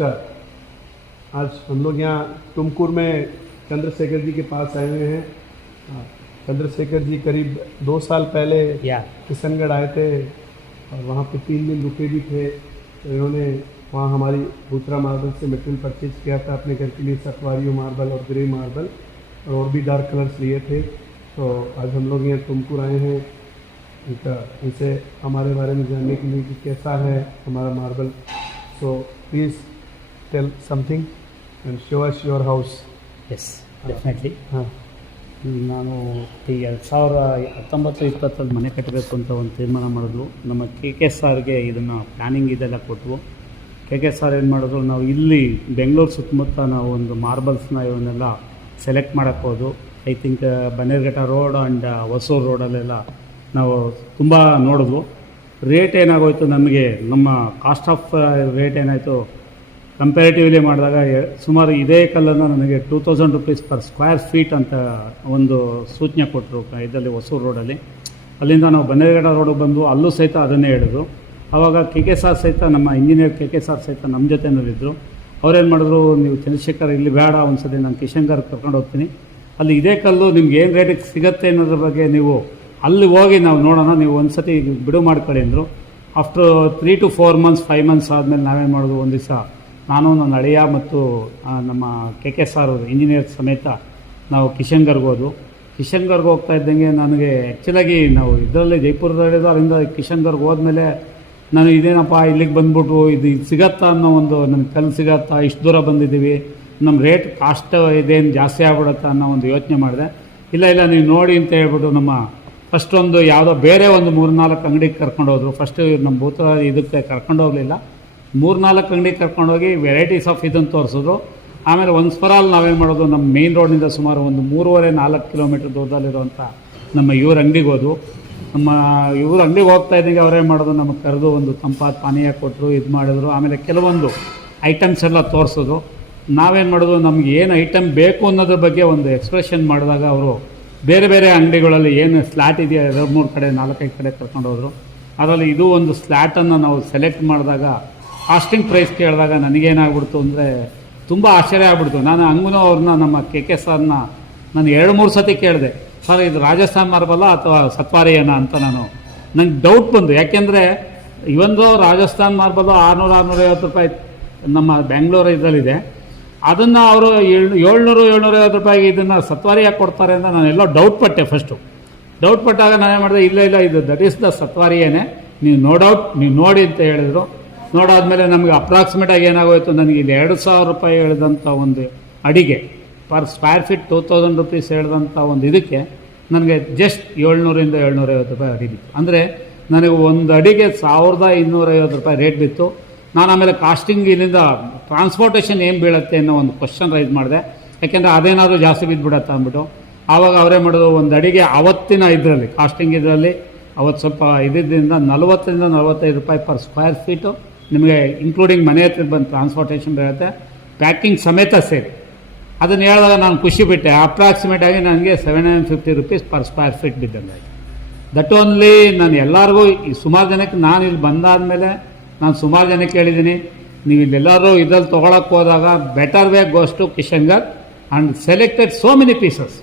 नमस्कार। आज हम लोग यहाँ तुमकुर में चंद्रशेखर जी के पास आए हुए हैं। हाँ, चंद्रशेखर जी करीब दो साल पहले किशनगढ़ आए थे और वहाँ पे तीन दिन रुके भी थे। तो इन्होंने वहाँ हमारी भूतरा मार्बल से मटेरियल परचेज किया था। अपने घर के लिए सतवारियो मार्बल और ग्रे मार्बल और और भी डार्क कलर्स लिए थे। तो आज हम लोग यहाँ तुमकुर आए हैं। इनका इनसे हमारे बारे में जानने के लिए कि कैसा है हमारा marble. So please tell something and show us your house. Yes, ah. definitely. Ah. ನಾನು ಈ ಎರಡು ಸಾವಿರ ಹತ್ತೊಂಬತ್ತು ಇಪ್ಪತ್ತಲ್ಲಿ ಮನೆ ಕಟ್ಟಬೇಕು ಅಂತ ಒಂದು ತೀರ್ಮಾನ ಮಾಡಿದ್ರು ನಮ್ಮ ಕೆ ಕೆ ಎಸ್ ಆರ್ಗೆ ಇದನ್ನು ಪ್ಲ್ಯಾನಿಂಗ್ ಇದೆಲ್ಲ ಕೊಟ್ಟವು ಕೆ ಕೆ ಎಸ್ ಆರ್ ಏನು ಮಾಡಿದ್ರು ನಾವು ಇಲ್ಲಿ ಬೆಂಗಳೂರು ಸುತ್ತಮುತ್ತ ನಾವು ಒಂದು ಮಾರ್ಬಲ್ಸ್ನ ಇವನ್ನೆಲ್ಲ select ಮಾಡೋಕ್ಕೋದು I think Bannerghatta road and Hosur ರೋಡಲ್ಲೆಲ್ಲ ನಾವು ತುಂಬ ನೋಡಿದ್ವು. ರೇಟ್ ಏನಾಗೋಯ್ತು ನಮಗೆ? ನಮ್ಮ ಕಾಸ್ಟ್ ಆಫ್ ರೇಟ್ ಏನಾಯಿತು? ಕಂಪ್ಯಾರಿಟಿವ್ಲಿ ಮಾಡಿದಾಗ ಸುಮಾರು ಇದೇ ಕಲ್ಲನ್ನು ನನಗೆ two thousand rupees per square feet ಅಂತ ಒಂದು ಸೂಚನೆ ಕೊಟ್ಟರು ಇದರಲ್ಲಿ ಹೊಸೂರು ರೋಡಲ್ಲಿ. ಅಲ್ಲಿಂದ ನಾವು ಬನ್ನೇರಗಡ ರೋಡಿಗೆ ಬಂದು ಅಲ್ಲೂ ಸಹಿತ ಅದನ್ನೇ ಹೇಳಿದ್ರು. ಆವಾಗ ಕೆ ಕೆ ಸಾರ್ ಸಹಿತ ನಮ್ಮ ಇಂಜಿನಿಯರ್ ಕೆ ಕೆ ಸಾರ್ ಸಹಿತ ನಮ್ಮ ಜೊತೆನಲ್ಲಿದ್ದರು ಅವ್ರೇನು ಮಾಡಿದ್ರು, ನೀವು ಚಂದ್ರಶೇಖರ್ ಇಲ್ಲಿ ಬೇಡ, ಒಂದ್ಸತಿ ನಾನು ಕಿಶನ್ಗರ್ ಕರ್ಕೊಂಡು ಹೋಗ್ತೀನಿ. ಅಲ್ಲಿ ಇದೇ ಕಲ್ಲು ನಿಮ್ಗೆ ಏನು ರೇಟಿಗೆ ಸಿಗುತ್ತೆ ಅನ್ನೋದ್ರ ಬಗ್ಗೆ ನೀವು ಅಲ್ಲಿ ಹೋಗಿ ನಾವು ನೋಡೋಣ, ನೀವು ಒಂದ್ಸತಿ ಬಿಡು ಮಾಡ್ಕೊಳ್ಳಿ ಅಂದರು. After three to four months five months ಆದಮೇಲೆ ನಾವೇನು ಮಾಡೋದು, ಒಂದು ದಿವಸ ನಾನು ನನ್ನ ಅಳಿಯ ಮತ್ತು ನಮ್ಮ ಕೆ ಕೆ ಸಾರ್ ಇಂಜಿನಿಯರ್ ಸಮೇತ ನಾವು ಕಿಶನ್ಗರ್ಗೆ ಹೋದ್ವು. ಕಿಶನ್ಗರ್ಗೆ ಹೋಗ್ತಾ ಇದ್ದಂಗೆ ನನಗೆ ಆ್ಯಕ್ಚುಲಾಗಿ ನಾವು ಇದರಲ್ಲಿ ಜೈಪುರದಲ್ಲಿದ್ದು ಅದರಿಂದ ಕಿಶನ್ಗರ್ಗೆ ಹೋದ್ಮೇಲೆ ನಾನು ಇದೇನಪ್ಪ ಇಲ್ಲಿಗೆ ಬಂದ್ಬಿಟ್ಟು ಇದು ಇದು ಸಿಗತ್ತಾ ಅನ್ನೋ ಒಂದು ನನಗೆ ಕಲ್ಲು ಸಿಗತ್ತಾ, ಇಷ್ಟು ದೂರ ಬಂದಿದ್ದೀವಿ ನಮ್ಮ ರೇಟ್ ಕಾಸ್ಟ್ ಇದೇನು ಜಾಸ್ತಿ ಆಗ್ಬಿಡುತ್ತಾ ಅನ್ನೋ ಒಂದು ಯೋಚನೆ ಮಾಡಿದೆ. ಇಲ್ಲ ಇಲ್ಲ, ನೀವು ನೋಡಿ ಅಂತ ಹೇಳ್ಬಿಟ್ಟು ನಮ್ಮ ಫಸ್ಟ್ ಒಂದು ಯಾವುದೋ ಬೇರೆ ಒಂದು ಮೂರು ನಾಲ್ಕು ಅಂಗಡಿಗೆ ಕರ್ಕೊಂಡು ಹೋದರು. ಫಸ್ಟ್ ನಮ್ಮ ಭೂತ ಇದಕ್ಕೆ ಕರ್ಕೊಂಡು ಹೋಗಲಿಲ್ಲ. ಮೂರು ನಾಲ್ಕು ಅಂಗಡಿಗೆ ಕರ್ಕೊಂಡೋಗಿ ವೆರೈಟೀಸ್ ಆಫ್ ಇದನ್ನು ತೋರಿಸಿದ್ರು. ಆಮೇಲೆ ಒಂದು ಸ್ಪರಾಲ್ ನಾವೇನು ಮಾಡೋದು ನಮ್ಮ ಮೇನ್ ರೋಡ್ನಿಂದ ಸುಮಾರು ಒಂದು ಮೂರುವರೆ ನಾಲ್ಕು ಕಿಲೋಮೀಟ್ರ್ ದೂರದಲ್ಲಿರುವಂಥ ನಮ್ಮ ಇವ್ರ ಅಂಗಡಿಗೆ ಹೋದ್ವು. ನಮ್ಮ ಇವ್ರ ಅಂಗಡಿಗೆ ಹೋಗ್ತಾ ಇದ್ದಂಗೆ ಅವ್ರೇನು ಮಾಡೋದು, ನಮಗೆ ಕರೆದು ಒಂದು ತಂಪಾದ ಪಾನೀಯ ಕೊಟ್ಟರು ಇದು ಮಾಡಿದ್ರು. ಆಮೇಲೆ ಕೆಲವೊಂದು ಐಟಮ್ಸ್ ಎಲ್ಲ ತೋರಿಸೋದು ನಾವೇನು ಮಾಡೋದು, ನಮ್ಗೆ ಏನು ಐಟಮ್ ಬೇಕು ಅನ್ನೋದ್ರ ಬಗ್ಗೆ ಒಂದು ಎಕ್ಸ್ಪ್ರೆಷನ್ ಮಾಡಿದಾಗ ಅವರು ಬೇರೆ ಬೇರೆ ಅಂಗಡಿಗಳಲ್ಲಿ ಏನು ಸ್ಲ್ಯಾಟ್ ಇದೆಯಾ, ಎರಡು ಮೂರು ಕಡೆ, ನಾಲ್ಕೈದು ಕಡೆ ಕರ್ಕೊಂಡು ಹೋದರು. ಅದರಲ್ಲಿ ಇದು ಒಂದು ಸ್ಲ್ಯಾಟನ್ನು ನಾವು ಸೆಲೆಕ್ಟ್ ಮಾಡಿದಾಗ ಕಾಸ್ಟಿಂಗ್ ಪ್ರೈಸ್ ಕೇಳಿದಾಗ ನನಗೇನಾಗ್ಬಿಡ್ತು ಅಂದರೆ ತುಂಬ ಆಶ್ಚರ್ಯ ಆಗ್ಬಿಡ್ತು. ನಾನು ಹಂಗೂ ಅವ್ರನ್ನ, ನಮ್ಮ ಕೆ ಕೆ ಸರ್ನ ನಾನು ಎರಡು, ಮೂರು ಸತಿ ಕೇಳಿದೆ, ಸರ್, ಇದು ರಾಜಸ್ಥಾನ್ ಮಾರ್ಬಲ್ಲ ಅಥವಾ ಸತ್ವಾರಿಯನ? ಅಂತ ನಾನು, ನಂಗೆ ಡೌಟ್ ಬಂದು. ಯಾಕೆಂದರೆ ಇವೊಂದು ರಾಜಸ್ಥಾನ್ ಮಾರ್ಬಲ್ಲು ಆರುನೂರು ಆರುನೂರೈವತ್ತು ರೂಪಾಯಿ ನಮ್ಮ ಬೆಂಗಳೂರು ಇದರಲ್ಲಿದೆ, ಅದನ್ನು ಅವರು ಏಳು, ಏಳ್ನೂರು ಏಳ್ನೂರೈವತ್ತು ರೂಪಾಯಿಗೆ ಇದನ್ನು ಸತ್ವಾರಿಯಾಗಿ ಕೊಡ್ತಾರೆ ಅಂತ ನಾನು ಎಲ್ಲೋ ಡೌಟ್ ಪಟ್ಟೆ ಫಸ್ಟು ಡೌಟ್ ಪಟ್ಟಾಗ ನಾನೇನು ಮಾಡಿದೆ, ಇಲ್ಲ ಇಲ್ಲ, ಇದು ದಟ್ ಈಸ್ ದ ಸತ್ವಾರಿಯೇನೆ. ನೀವು ನೋ ಡೌಟ್ ನೀವು ನೋಡಿ ಅಂತ ಹೇಳಿದರು. ನೋಡಾದ್ಮೇಲೆ ನಮಗೆ ಅಪ್ರಾಕ್ಸಿಮೇಟಾಗಿ ಏನಾಗೋಯ್ತು ನನಗೆ ಇಲ್ಲಿ ಎರಡು ಸಾವಿರ ರೂಪಾಯಿ ಹೇಳಿದಂಥ ಒಂದು ಅಡಿಗೆ per square feet two thousand rupees ಹೇಳಿದಂಥ ಒಂದು ಇದಕ್ಕೆ ನನಗೆ ಜಸ್ಟ್ ಏಳ್ನೂರಿಂದ ಏಳ್ನೂರೈವತ್ತು ರೂಪಾಯಿ ಅಡಿ ಬಿತ್ತು. ಅಂದರೆ ನನಗೆ ಒಂದು ಅಡಿಗೆ ಸಾವಿರದ ಇನ್ನೂರೈವತ್ತು ರೂಪಾಯಿ ರೇಟ್ ಬಿತ್ತು. ನಾನು ಆಮೇಲೆ ಕಾಸ್ಟಿಂಗ್ ಇಲ್ಲಿಂದ ಟ್ರಾನ್ಸ್ಪೋರ್ಟೇಷನ್ ಏನು ಬೀಳುತ್ತೆ ಅನ್ನೋ ಒಂದು ಕ್ವಶನ್ ರೈಸ್ ಮಾಡಿದೆ. ಯಾಕೆಂದರೆ ಅದೇನಾದರೂ ಜಾಸ್ತಿ ಬಿದ್ದುಬಿಡತ್ತೆ ಅಂದ್ಬಿಟ್ಟು. ಆವಾಗ ಅವರೇ ಮಾಡೋದು ಒಂದು ಅಡಿಗೆ ಅವತ್ತಿನ ಇದರಲ್ಲಿ ಕಾಸ್ಟಿಂಗ್ ಇದರಲ್ಲಿ, ಅವತ್ತು ಸ್ವಲ್ಪ ಇದ್ದಿದ್ದರಿಂದ ನಲವತ್ತರಿಂದ ನಲವತ್ತೈದು ರೂಪಾಯಿ ಪರ್ ಸ್ಕ್ವೇರ್ ಫೀಟು ನಿಮಗೆ ಇನ್ಕ್ಲೂಡಿಂಗ್ ಮನೆ ಹತ್ರ ಬಂದು ಟ್ರಾನ್ಸ್ಪೋರ್ಟೇಷನ್ ಬರುತ್ತೆ ಪ್ಯಾಕಿಂಗ್ ಸಮೇತ ಸೇರಿ. ಅದನ್ನು ಹೇಳಿದಾಗ ನಾನು ಖುಷಿ ಬಿಟ್ಟೆ ಅಪ್ರಾಕ್ಸಿಮೇಟ್ ಆಗಿ ನನಗೆ seven hundred fifty rupees per square feet ಬಿದ್ದಂಗೆ that only ನಾನು ಎಲ್ಲರಿಗೂ ಈ ಸುಮಾರು ಜನಕ್ಕೆ ನಾನು ಇಲ್ಲಿ ಬಂದಾದಮೇಲೆ ನಾನು ಸುಮಾರು ಜನಕ್ಕೆ ಹೇಳಿದ್ದೀನಿ, ನೀವು ಇಲ್ಲೆಲ್ಲರೂ ಇದ್ರಲ್ಲಿ ತೊಗೊಳಕ್ಕೆ ಹೋದಾಗ better way goes to Kishangarh and selected so many pieces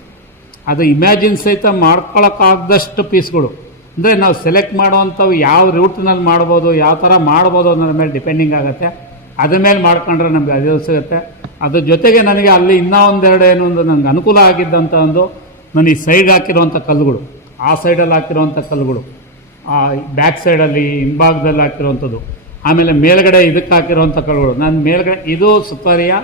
ಅದು ಇಮ್ಯಾಜಿನ್ ಸಹಿತ ಮಾಡ್ಕೊಳಕ್ಕಾದಷ್ಟು ಪೀಸ್ಗಳು ಅಂದರೆ ನಾವು ಸೆಲೆಕ್ಟ್ ಮಾಡುವಂಥವು ಯಾವ ರೂಟ್ನಲ್ಲಿ ಮಾಡ್ಬೋದು, ಯಾವ ಥರ ಮಾಡ್ಬೋದು ಅನ್ನೋದ್ರ ಮೇಲೆ ಡಿಪೆಂಡಿಂಗ್ ಆಗುತ್ತೆ. ಅದ್ರ ಮೇಲೆ ಮಾಡ್ಕೊಂಡ್ರೆ ನಮಗೆ ಅದು ಸಿಗುತ್ತೆ. ಅದ್ರ ಜೊತೆಗೆ ನನಗೆ ಅಲ್ಲಿ ಇನ್ನೂ ಒಂದೆರಡು ಏನು ಒಂದು ನನಗೆ ಅನುಕೂಲ ಆಗಿದ್ದಂಥ ಒಂದು ನಾನು ಈ ಸೈಡ್ ಹಾಕಿರುವಂಥ ಕಲ್ಲುಗಳು. ಆ ಸೈಡಲ್ಲಿ ಹಾಕಿರುವಂಥ ಕಲ್ಲುಗಳು. ಆ ಬ್ಯಾಕ್ ಸೈಡಲ್ಲಿ ಹಿಂಭಾಗದಲ್ಲಿ ಹಾಕಿರುವಂಥದ್ದು. ಆಮೇಲೆ ಮೇಲ್ಗಡೆ ಇದಕ್ಕೆ ಹಾಕಿರುವಂಥ ಕಲ್ಲುಗಳು. ನಾನು ಮೇಲ್ಗಡೆ, ಇದು ಸುತ್ತಾರಿಯ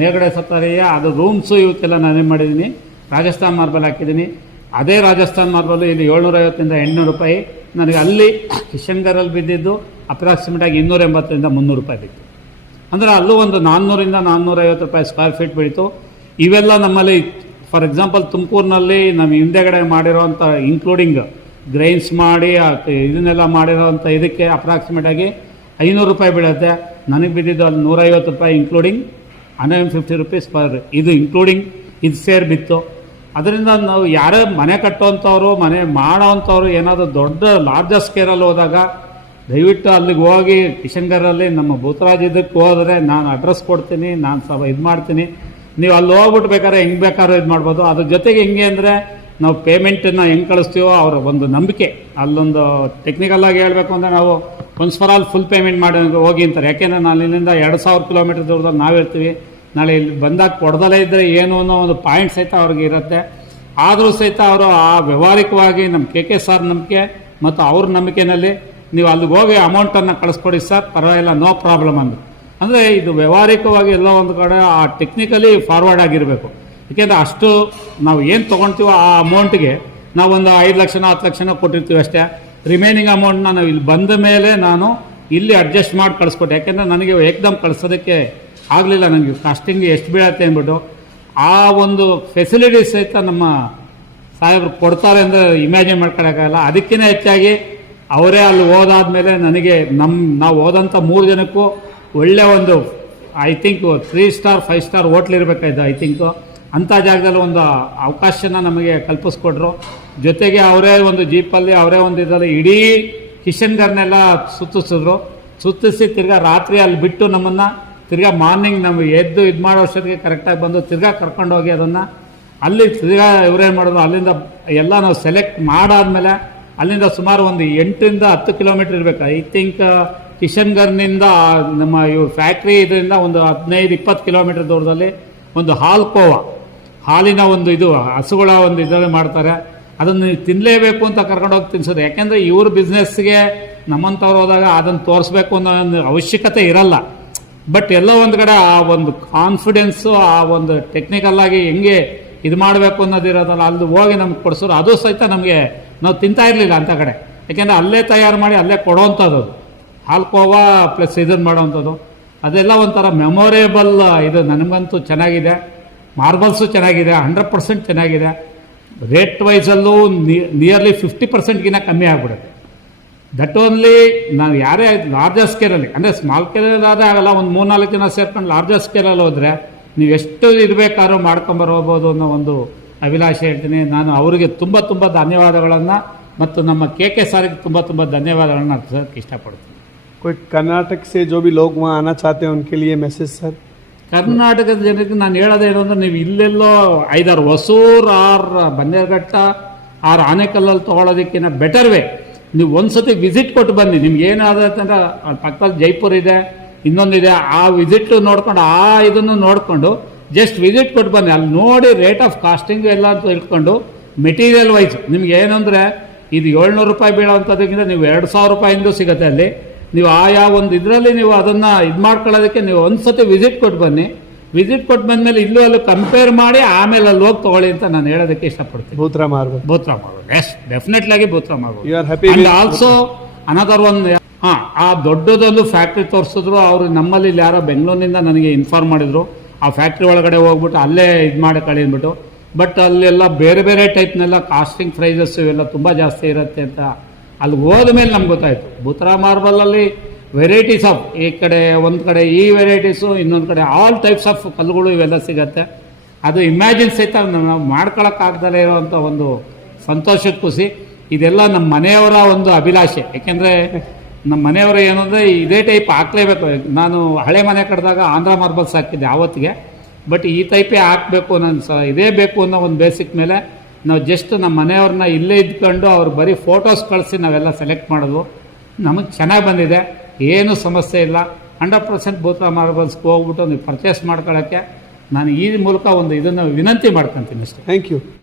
ಮೇಲ್ಗಡೆ ಸುತ್ತಾರಿಯ ಅದು ರೂಮ್ಸು ಇವಕ್ಕೆಲ್ಲ ನಾನೇನು ಮಾಡಿದ್ದೀನಿ, ರಾಜಸ್ಥಾನ್ ಮಾರ್ಬಲ್ ಹಾಕಿದ್ದೀನಿ. ಅದೇ ರಾಜಸ್ಥಾನ್ ಮಾರ್ಬಲ್ ಇಲ್ಲಿ ಏಳ್ನೂರೈವತ್ತರಿಂದ ಎಂಟುನೂರು ರೂಪಾಯಿ. ನನಗೆ ಅಲ್ಲಿ ಕಿಶನ್ಗರಲ್ಲಿ ಬಿದ್ದಿದ್ದು ಅಪ್ರಾಕ್ಸಿಮೇಟಾಗಿ ಇನ್ನೂರ ಎಂಬತ್ತರಿಂದ ಮುನ್ನೂರು ರೂಪಾಯಿ ಬಿತ್ತು. ಅಂದರೆ ಅಲ್ಲೂ ಒಂದು ನಾನ್ನೂರಿಂದ ನಾನ್ನೂರೈವತ್ತು ರೂಪಾಯಿ ಸ್ಕ್ವೇರ್ ಫೀಟ್ ಬೀಳಿತು. ಇವೆಲ್ಲ ನಮ್ಮಲ್ಲಿ ಫಾರ್ ಎಕ್ಸಾಂಪಲ್ ತುಮಕೂರಿನಲ್ಲಿ ನಮ್ಮ ಹಿಂದೆಗಡೆ ಮಾಡಿರೋವಂಥ ಇನ್ಕ್ಲೂಡಿಂಗ್ ಗ್ರೈನ್ಸ್ ಮಾಡಿ ಇದನ್ನೆಲ್ಲ ಮಾಡಿರೋವಂಥ ಇದಕ್ಕೆ ಅಪ್ರಾಕ್ಸಿಮೇಟಾಗಿ ಐನೂರು ರೂಪಾಯಿ ಬೀಳುತ್ತೆ. ನನಗೆ ಬಿದ್ದಿದ್ದು ಅಲ್ಲಿ ನೂರೈವತ್ತು ರೂಪಾಯಿ including hundred fifty rupees per ಇದು ಇನ್ಕ್ಲೂಡಿಂಗ್ ಇದು ಸೇರ್ ಬಿತ್ತು. ಅದರಿಂದ ನಾವು ಯಾರೇ ಮನೆ ಕಟ್ಟೋವಂಥವ್ರು, ಮನೆ ಮಾಡೋವಂಥವ್ರು ಏನಾದರೂ ದೊಡ್ಡ ಲಾರ್ಜರ್ ಸ್ಕೇರಲ್ಲಿ ಹೋದಾಗ, ದಯವಿಟ್ಟು ಅಲ್ಲಿಗೆ ಹೋಗಿ ಕಿಶನ್ಗರಲ್ಲಿ ನಮ್ಮ ಭೂತರಾಜ್ ಇದಕ್ಕೆ ಹೋದರೆ ನಾನು ಅಡ್ರೆಸ್ ಕೊಡ್ತೀನಿ, ನಾನು ಸ್ವಲ್ಪ ಇದು ಮಾಡ್ತೀನಿ. ನೀವು ಅಲ್ಲಿ ಹೋಗ್ಬಿಟ್ಟು ಬೇಕಾದ್ರೆ ಹೆಂಗೆ ಬೇಕಾದ್ರೂ ಇದು ಮಾಡ್ಬೋದು. ಅದ್ರ ಜೊತೆಗೆ ಹೆಂಗೆ ಅಂದರೆ ನಾವು ಪೇಮೆಂಟನ್ನು ಹೆಂಗೆ ಕಳಿಸ್ತೀವೋ ಅವರ ಒಂದು ನಂಬಿಕೆ. ಅಲ್ಲೊಂದು ಟೆಕ್ನಿಕಲ್ಲಾಗಿ ಹೇಳಬೇಕು ಅಂದರೆ ನಾವು once for all full payment ಮಾಡಿ ಹೋಗಿ ಅಂತಾರೆ. ಯಾಕೆಂದರೆ ನಾನು ಇಲ್ಲಿಂದ ಎರಡು ಸಾವಿರ ಕಿಲೋಮೀಟರ್ ದೂರದಲ್ಲಿ ನಾವಿರ್ತೀವಿ ನಾಳೆ ಇಲ್ಲಿ ಬಂದಾಗ ಕೊಡ್ದಲೇ ಇದ್ದರೆ ಏನು ಅನ್ನೋ ಒಂದು ಪಾಯಿಂಟ್ ಸಹಿತ ಅವ್ರಿಗೆ ಇರುತ್ತೆ. ಆದರೂ ಸಹಿತ ಅವರು ಆ ವ್ಯವಹಾರಿಕವಾಗಿ ನಮ್ಮ ಕೆ ಕೆ ಸರ್ ನಂಬಿಕೆ ಮತ್ತು ಅವ್ರ ನಂಬಿಕೆನಲ್ಲಿ ನೀವು ಅಲ್ಲಿಗೆ ಹೋಗಿ ಅಮೌಂಟನ್ನು ಕಳಿಸ್ಕೊಡಿ ಸರ್, ಪರವಾಗಿಲ್ಲ ನೋ ಪ್ರಾಬ್ಲಮ್ ಅಂದರು. ಅಂದರೆ ಇದು ವ್ಯವಹಾರಿಕವಾಗಿ ಎಲ್ಲೋ ಒಂದು ಕಡೆ ಆ ಟೆಕ್ನಿಕಲಿ ಫಾರ್ವರ್ಡ್ ಆಗಿರಬೇಕು. ಏಕೆಂದರೆ ಅಷ್ಟು ನಾವು ಏನು ತೊಗೊಳ್ತೀವೋ ಆ ಅಮೌಂಟ್ಗೆ ನಾವೊಂದು ಐದು ಲಕ್ಷನ, ಹತ್ತು ಲಕ್ಷನ ಕೊಟ್ಟಿರ್ತೀವಿ ಅಷ್ಟೇ. ರಿಮೈನಿಂಗ್ ಅಮೌಂಟ್ನ ನಾವು ಇಲ್ಲಿ ಬಂದ ಮೇಲೆ ನಾನು ಇಲ್ಲಿ ಅಡ್ಜಸ್ಟ್ ಮಾಡಿ ಕಳಿಸ್ಕೊಟ್ಟೆ. ಯಾಕೆಂದರೆ ನನಗೆ ಏಕ್ದಮ್ ಕಳಿಸೋದಕ್ಕೆ ಆಗಲಿಲ್ಲ ನನಗೆ ಕಾಸ್ಟಿಂಗ್ ಎಷ್ಟು ಬೀಳತ್ತೆ ಅಂದ್ಬಿಟ್ಟು ಆ ಒಂದು ಫೆಸಿಲಿಟೀಸ್ ಸಹಿತ ನಮ್ಮ ಸಾಹೇಬರು ಕೊಡ್ತಾರೆ ಅಂದರೆ ಇಮ್ಯಾಜಿನ್ ಮಾಡ್ಕೊಳಕ್ಕಾಗಲ್ಲ ಅದಕ್ಕಿಂತ ಹೆಚ್ಚಾಗಿ ಅವರೇ ಅಲ್ಲಿ ಓದಾದ್ಮೇಲೆ ನನಗೆ ನಮ್ಮ ನಾವು ಓದಂಥ ಮೂರು ಜನಕ್ಕೂ ಒಳ್ಳೆ ಒಂದು I think three star five star hotel ಇರಬೇಕಾಯ್ತು I think ಅಂಥ ಜಾಗದಲ್ಲಿ ಒಂದು ಅವಕಾಶನ ನಮಗೆ ಕಲ್ಪಿಸ್ಕೊಟ್ರು. ಜೊತೆಗೆ ಅವರೇ ಒಂದು ಜೀಪಲ್ಲಿ ಅವರೇ ಒಂದು ಇದರಲ್ಲಿ ಇಡೀ ಕಿಶನ್ಗರ್ನೆಲ್ಲ ಸುತ್ತಿಸಿದ್ರು. ಸುತ್ತಿಸಿ ತಿರ್ಗಾ ರಾತ್ರಿ ಅಲ್ಲಿ ಬಿಟ್ಟು ನಮ್ಮನ್ನು ತಿರ್ಗಾ ಮಾರ್ನಿಂಗ್ ನಮಗೆ ಎದ್ದು ಇದು ಮಾಡೋ ಅಷ್ಟೊತ್ತಿಗೆ ಕರೆಕ್ಟಾಗಿ ಬಂದು ತಿರ್ಗಾ ಕರ್ಕೊಂಡೋಗಿ ಅದನ್ನು. ಅಲ್ಲಿ ತಿರ್ಗಾ ಇವರೇನು ಮಾಡಿದ್ರು? ಅಲ್ಲಿಂದ ಎಲ್ಲ ನಾವು ಸೆಲೆಕ್ಟ್ ಮಾಡಾದಮೇಲೆ ಅಲ್ಲಿಂದ ಸುಮಾರು ಒಂದು ಎಂಟರಿಂದ ಹತ್ತು ಕಿಲೋಮೀಟ್ರ್ ಇರಬೇಕು. ಐ ಥಿಂಕ್ ಕಿಶನ್ಗರ್ನಿಂದ ನಮ್ಮ ಇವ್ರ ಫ್ಯಾಕ್ಟ್ರಿ ಇದರಿಂದ ಒಂದು ಹದಿನೈದು, ಇಪ್ಪತ್ತು ಕಿಲೋಮೀಟ್ರ್ ದೂರದಲ್ಲಿ ಒಂದು ಹಾಲ್ ಕೋವಾ. ಹಾಲಿನ ಒಂದು ಇದು, ಹಸುಗಳ ಒಂದು ಇದರಲ್ಲಿ ಮಾಡ್ತಾರೆ. ಅದನ್ನು ತಿನ್ನಲೇಬೇಕು ಅಂತ ಕರ್ಕೊಂಡೋಗಿ ತಿನ್ಸೋದು. ಯಾಕೆಂದರೆ ಇವ್ರ ಬಿಸ್ನೆಸ್ಗೆ ನಮ್ಮಂಥವ್ರು ಹೋದಾಗ ಅದನ್ನು ತೋರಿಸ್ಬೇಕು ಅನ್ನೋ ಒಂದು ಅವಶ್ಯಕತೆ ಇರಲ್ಲ. ಬಟ್ ಎಲ್ಲೋ ಒಂದು ಕಡೆ ಆ ಒಂದು ಕಾನ್ಫಿಡೆನ್ಸು ಆ ಒಂದು ಟೆಕ್ನಿಕಲ್ ಆಗಿ ಹೆಂಗೆ ಇದು ಮಾಡಬೇಕು ಅನ್ನೋದಿರೋದಲ್ಲ ಅಲ್ಲಿ ಹೋಗಿ ನಮ್ಗೆ ಕೊಡಿಸೋರು, ಅದು ಸಹಿತ ನಮಗೆ ನಾವು ತಿಂತಾ ಇರಲಿಲ್ಲ ಅಂಥ ಕಡೆ. ಯಾಕೆಂದರೆ ಅಲ್ಲೇ ತಯಾರು ಮಾಡಿ ಅಲ್ಲೇ ಕೊಡೋವಂಥದ್ದು ಹಾಲ್ಕೋವಾ ಪ್ಲಸ್ ಇದನ್ನು ಮಾಡೋವಂಥದ್ದು ಅದೆಲ್ಲ ಒಂಥರ ಮೆಮೊರೇಬಲ್ ಇದು ನನಗಂತೂ ಚೆನ್ನಾಗಿದೆ. ಮಾರ್ಬಲ್ಸು ಚೆನ್ನಾಗಿದೆ ಹಂಡ್ರೆಡ್ ಪರ್ಸೆಂಟ್ ಚೆನ್ನಾಗಿದೆ. ರೇಟ್ ವೈಸಲ್ಲೂ ನಿಯರ್ಲಿ ಫಿಫ್ಟಿ ಪರ್ಸೆಂಟ್ಗಿಂತ ಕಮ್ಮಿ ಆಗಿಬಿಡುತ್ತೆ. ದಟ್ ಓನ್ಲಿ ನಾವು ಯಾರೇ ಲಾರ್ಜರ್ಸ್ ಕೇರಲ್ಲಿ ಸ್ಕೇಲಲ್ಲಿ ಅಂದರೆ ಸ್ಮಾಲ್ ಸ್ಕೇಲಲ್ಲಿ ಆಗಲ್ಲ ಒಂದು ಮೂರು ಮೂರ್ನಾಲ್ಕು ಜನ ಸೇರ್ಕೊಂಡು ಲಾರ್ಜರ್ ಸ್ಕೇಲಲ್ಲಿ ಹೋದರೆ ನೀವು ಎಷ್ಟು ಇರಬೇಕಾದ್ರೂ ಮಾಡ್ಕೊಂಬರ್ಬೋದು ಅನ್ನೋ ಒಂದು ಅಭಿಲಾಷೆ ಹೇಳ್ತೀನಿ. ನಾನು ಅವರಿಗೆ ತುಂಬ ತುಂಬ ಧನ್ಯವಾದಗಳನ್ನು ಮತ್ತು ನಮ್ಮ ಕೆ ಕೆ ಸಾರಿಗೆ ತುಂಬ ತುಂಬ ಧನ್ಯವಾದಗಳನ್ನು ಅರ್ಪಿಸೋಕ್ಕೆ ಇಷ್ಟಪಡ್ತೀನಿ. ಕೊಯ್ ಕರ್ನಾಟಕ ಸೇ ಜೋ ಬಿ ಲೋಕ್ ಮಾ ಚಾತೆ ಅವ್ನ ಲಿಯೇ ಮೆಸೇಜ್ ಸರ್ ಕರ್ನಾಟಕದ ಜನಕ್ಕೆ ನಾನು ಹೇಳೋದೇನು ಅಂದರೆ ನೀವು ಇಲ್ಲೆಲ್ಲೋ ಐದಾರು ಹೊಸೂರು ಆರ್ ಬನ್ನೇರುಘಟ್ಟ ಆರು ಆನೆಕಲ್ಲಲ್ಲಿ ತೊಗೊಳೋದಕ್ಕಿಂತ ಬೆಟರ್ ವೇ ನೀವು ಒಂದ್ಸತಿ ವಿಸಿಟ್ ಕೊಟ್ಟು ಬನ್ನಿ. ನಿಮ್ಗೆ ಏನಾದ ಅಲ್ಲಿ ಪಕ್ಕದಲ್ಲಿ ಜೈಪುರ್ ಇದೆ, ಇನ್ನೊಂದಿದೆ. ಆ ವಿಸಿಟ್ ನೋಡ್ಕೊಂಡು, ಆ ಇದನ್ನು ನೋಡಿಕೊಂಡು ಜಸ್ಟ್ ವಿಸಿಟ್ ಕೊಟ್ಟು ಬನ್ನಿ. ಅಲ್ಲಿ ನೋಡಿ ರೇಟ್ ಆಫ್ ಕಾಸ್ಟಿಂಗ್ ಎಲ್ಲ ಅಂತ ಇಟ್ಕೊಂಡು ಮೆಟೀರಿಯಲ್ ವೈಸ್ ನಿಮ್ಗೆ ಏನಂದರೆ ಇದು ಏಳ್ನೂರು ರೂಪಾಯಿ ಬೀಳೋವಂಥದ್ದಕ್ಕಿಂತ ನೀವು ಎರಡು ಸಾವಿರ ರೂಪಾಯಿಂದೂ ಸಿಗುತ್ತೆ ಅಲ್ಲಿ. ನೀವು ಆಯಾ ಒಂದು ಇದರಲ್ಲಿ ನೀವು ಅದನ್ನು ಇದು ಮಾಡ್ಕೊಳ್ಳೋದಕ್ಕೆ ನೀವು ಒಂದು ಸತಿ ವಿಸಿಟ್ ಕೊಟ್ಟು ಬನ್ನಿ. ವಿಸಿಟ್ ಕೊಟ್ಟು ಬಂದ್ಮೇಲೆ ಇಲ್ಲೂ ಅಲ್ಲೂ ಕಂಪೇರ್ ಮಾಡಿ ಆಮೇಲೆ ಅಲ್ಲಿ ಹೋಗಿ ತಗೊಳ್ಳಿ ಅಂತ ನಾನು ಹೇಳೋದಕ್ಕೆ ಇಷ್ಟಪಡ್ತೀನಿ. ಭೂತ್ರ ಮಾಡ್ಬೋದು. ಭೂತ್ರ ಮಾಡ್ಬೋದು. ಎಸ್ ಡೆಫಿನೆಟ್ಲಿ ಆಗಿ ಭೂತ್ರ ಮಾಡ್ಬೋದು. You are happy and also another one ಹಾಂ ಆ ದೊಡ್ಡದೊಂದು ಫ್ಯಾಕ್ಟ್ರಿ ತೋರಿಸಿದ್ರು ಅವರು ನಮ್ಮಲ್ಲಿ ಯಾರೋ ಬೆಂಗಳೂರಿನಿಂದ ನನಗೆ ಇನ್ಫಾರ್ಮ್ ಮಾಡಿದ್ರು. ಆ ಫ್ಯಾಕ್ಟ್ರಿ ಒಳಗಡೆ ಹೋಗ್ಬಿಟ್ಟು ಅಲ್ಲೇ ಇದು ಮಾಡಿ ಕಳಿದ್ಬಿಟ್ಟು ಬಟ್ ಅಲ್ಲೆಲ್ಲ ಬೇರೆ ಬೇರೆ ಟೈಪ್ನೆಲ್ಲ ಕಾಸ್ಟಿಂಗ್ ಪ್ರೈಸಸ್ ಇವೆಲ್ಲ ತುಂಬ ಜಾಸ್ತಿ ಇರುತ್ತೆ ಅಂತ. ಅಲ್ಲಿ ಹೋದ ಮೇಲೆ ನಮ್ಗೆ ಗೊತ್ತಾಯಿತು. ಭೂತ್ರ ಮಾರ್ಬಲಲ್ಲಿ ವೆರೈಟೀಸ್ ಆಫ್ ಈ ಕಡೆ ಒಂದು ಕಡೆ ಈ ವೆರೈಟೀಸು ಇನ್ನೊಂದು ಕಡೆ ಆಲ್ ಟೈಪ್ಸ್ ಆಫ್ ಕಲ್ಲುಗಳು ಇವೆಲ್ಲ ಸಿಗತ್ತೆ. ಅದು ಇಮ್ಯಾಜಿನ್ ಸಹಿತ ನಾವು ಮಾಡ್ಕೊಳಕ್ಕಾಗ್ದಲೇ ಇರೋವಂಥ ಒಂದು ಸಂತೋಷದ ಖುಷಿ. ಇದೆಲ್ಲ ನಮ್ಮ ಮನೆಯವರ ಒಂದು ಅಭಿಲಾಷೆ. ಯಾಕೆಂದರೆ ನಮ್ಮ ಮನೆಯವರು ಏನಂದರೆ ಇದೇ ಟೈಪ್ ಹಾಕ್ಲೇಬೇಕು. ನಾನು ಹಳೆ ಮನೆ ಕಟ್ಟಿದಾಗ ಆಂಧ್ರ ಮಾರ್ಬಲ್ಸ್ ಹಾಕಿದ್ದೆ ಆವತ್ತಿಗೆ. ಬಟ್ ಈ ಟೈಪೇ ಹಾಕಬೇಕು ನನ್ನ ಸ, ಇದೇ ಬೇಕು ಅನ್ನೋ ಒಂದು ಬೇಸಿಕ್ ಮೇಲೆ ನಾವು ಜಸ್ಟ್ ನಮ್ಮ ಮನೆಯವ್ರನ್ನ ಇಲ್ಲೇ ಇದ್ಕೊಂಡು ಅವ್ರು ಬರೀ ಫೋಟೋಸ್ ಕಳಿಸಿ ನಾವೆಲ್ಲ ಸೆಲೆಕ್ಟ್ ಮಾಡೋದು. ನಮಗೆ ಚೆನ್ನಾಗಿ ಬಂದಿದೆ. ಏನೂ ಸಮಸ್ಯೆ ಇಲ್ಲ. ಹಂಡ್ರೆಡ್ ಪರ್ಸೆಂಟ್ ಭೂತ ಮಾರ್ಬಲ್ಸ್ಗೆ ಹೋಗ್ಬಿಟ್ಟು ನೀವು ಪರ್ಚೇಸ್ ಮಾಡ್ಕೊಳ್ಳೋಕ್ಕೆ ನಾನು ಈ ಮೂಲಕ ಒಂದು ಇದನ್ನು ವಿನಂತಿ ಮಾಡ್ಕೊತೀನಿ ಅಷ್ಟೇ. Thank you